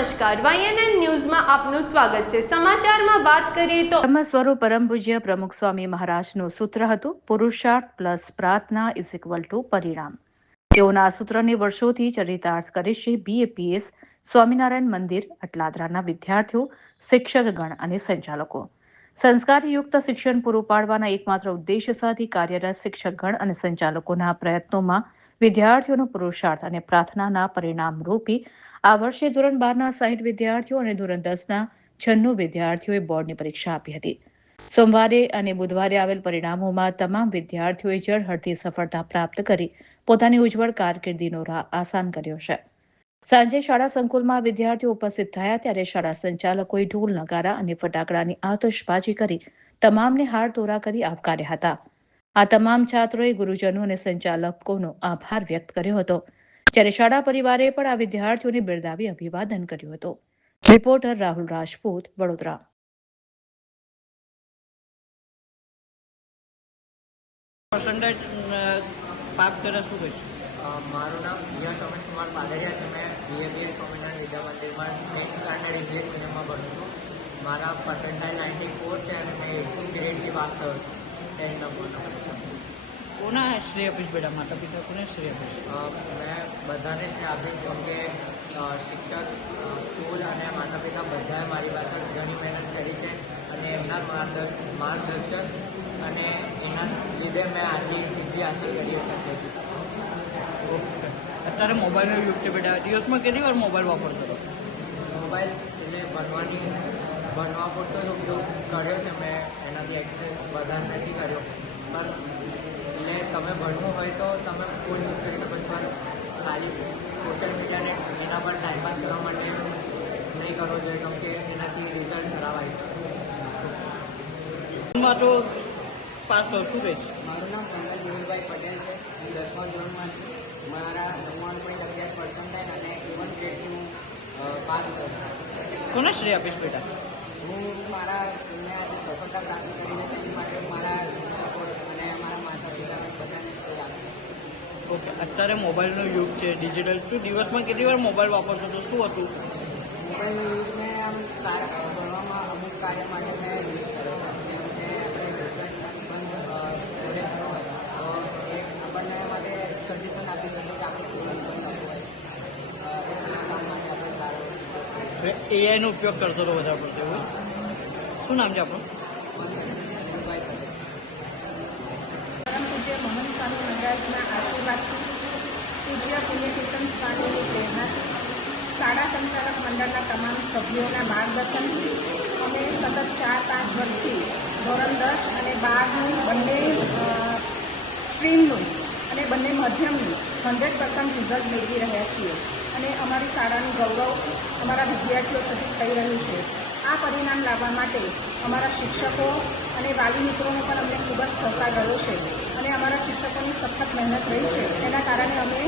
નમસ્કાર, YNN ન્યૂઝમાં આપનું સ્વાગત છે। સમાચારમાં વાત કરીએ તો બ્રહ્મ સ્વરૂપ પરમ પૂજ્ય પ્રમુખ સ્વામી મહારાજનું સૂત્ર હતું, પુરુષાર્થ પ્લસ પ્રાર્થના ઇઝ ઇક્વલ ટુ પરિણામ। તેઓના આ સૂત્રને વર્ષોથી ચરિતાર્થ કરે છે BAPS સ્વામિનારાયણ મંદિર અટલાદરાના વિદ્યાર્થીઓ, શિક્ષકગણ અને સંચાલકો। સંસ્કારયુક્ત શિક્ષણ પૂરું પાડવાના એકમાત્ર ઉદ્દેશ્ય સાથે કાર્યરત શિક્ષકગણ અને સંચાલકોના પ્રયત્નોમાં વિદ્યાર્થીઓનો પુરુષાર્થ અને પ્રાર્થનાના પરિણામ રૂપી આ વર્ષે ધોરણ 12ના 60 વિદ્યાર્થીઓ અને ધોરણ 10ના 96 વિદ્યાર્થીઓએ બોર્ડની પરીક્ષા આપી હતી। સોમવારે અને બુધવારે આવેલ પરિણામોમાં તમામ વિદ્યાર્થીઓએ ઝળહળતી સફળતા પ્રાપ્ત કરી પોતાની ઉજ્જવળ કારકિર્દીનો રાહ આસાન કર્યો છે। સાંજે શાળા સંકુલમાં વિદ્યાર્થીઓ ઉપસ્થિત થયા ત્યારે શાળા સંચાલકોએ ઢોલ નગારા અને ફટાકડાની આતશબાજી કરી તમામને હાર તોરા કરી આવકાર્યા હતા। આ તમામ છાત્રોએ ગુરુજનો અને સંચાલકોનો આભાર વ્યક્ત કર્યો હતો, જ્યારે શાળા પરિવારે પણ આ વિદ્યાર્થીઓને બિરદાવી અભિવાદન કર્યું હતું। રિપોર્ટર રાહુલ રાજપૂત, વડોદરા। पर्सेंटेज प्राप्त કર્યા શું કહીશ? મારું નામ યશ અમિત કુમાર પાદરિયા છે। મેં BAPS સ્વામિનારાયણ વિદ્યા મંદિરમાં 10th સ્ટાન્ડર્ડ ઇંગ્લિશ મીડિયમમાં ભણું છું। મારા પર્સન્ટાઇલ 94 છે અને મેં 80 ગ્રેડથી પાસ થયો છું 10 નંબરના। કોના શ્રેય આપીશ બેટા? માતા પિતા કોને શ્રેય આપીશ? મેં બધાને જ આપીશ, કેમ કે શિક્ષક, સ્કૂલ અને માતા પિતા બધાએ મારી પાછળ ઘણી મહેનત કરી છે અને એમના માર્ગદર્શન અને એના લીધે મેં આટલી સિદ્ધિ હાંસલ કરી શકું છું। અત્યારે મોબાઈલનો યુગ છે બેટા, દિવસમાં કેટલી વાર મોબાઈલ વાપરતો હતો? મોબાઈલ એટલે ભણવા પૂરતો જ ઉપયોગ કર્યો છે મેં, એનાથી એક્સેસ વધારે નથી કર્યો। પણ એટલે તમે ભણવું હોય તો તમે ફોન યુઝ કરી શકો છો, પણ ખાલી સોશિયલ મીડિયાને એના પર ટાઈમપાસ કરવા માટે નહીં કરવો જોઈએ, કેમ કે એનાથી રિઝલ્ટ ખરાબ આવી શકે। તો પાસ થયો શું કહીશ? મારું નામ કંગલ દેવીભાઈ પટેલ છે। હું 10મા ધોરણમાં છું। મારા 99.11% અને 1 ગ્રેડથી હું પાસ થયો છું। કોને શ્રેય આપીશ બેટા? હું મેં આજે સફળતા પ્રાપ્ત કરી છે તેની માટે મારા શિક્ષકો અને મારા માતા પિતા બધાને શ્રેય આપીશ। ઓકે, અત્યારે મોબાઈલનો યુગ છે, ડિજિટલ, તું દિવસમાં કેટલી વાર મોબાઈલ વાપરતો હતો? શું હતું મોબાઈલનો યુઝ મેં આમ સારા ભણવામાં અમુક કાર્ય માટે મેં યુઝ કર્યો છે, જેમ કે આપણે બંધ જોડે કરવો હોય તો એ આપણને માટે સજેશન આપી શકે કે આપણે કેવું બંધ કરવું હોય, એ કામ માટે આપણે સારું એઆઈનો ઉપયોગ કરતો હતો વધારે પડતો એવું? શું નામ છે આપણું? પરમ પૂજ્ય મહંત સ્વામી મહારાજના આશીર્વાદથી, પૂજ્ય પુણ્યકીર્તન સ્વામીની પ્રેરણાથી, શાળા સંચાલક મંડળના તમામ સભ્યોના માર્ગદર્શનથી અમે સતત 4-5 વર્ષથી ધોરણ 10 અને 12નું બંને સ્ટ્રીમનું અને બંને માધ્યમનું 100% રિઝલ્ટ મેળવી રહ્યા છીએ અને અમારી શાળાનું ગૌરવ અમારા વિદ્યાર્થીઓ થકી થઈ રહ્યું છે। આ પરિણામ લાવવા માટે અમારા શિક્ષકો અને વાલી મિત્રોનો પણ અમને ખૂબ જ સહકાર રહ્યો છે અને અમારા શિક્ષકોની સખત મહેનત રહી છે, તેના કારણે અમે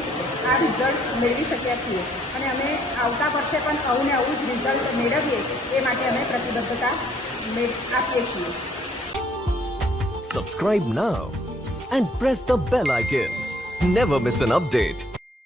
આ રિઝલ્ટ મેળવી શક્યા છીએ અને અમે આવતા વર્ષે પણ આવું ને આવું જ રિઝલ્ટ મેળવીએ એ માટે અમે પ્રતિબદ્ધતા આપીએ છીએ। Subscribe now and press the bell icon. Never miss an update.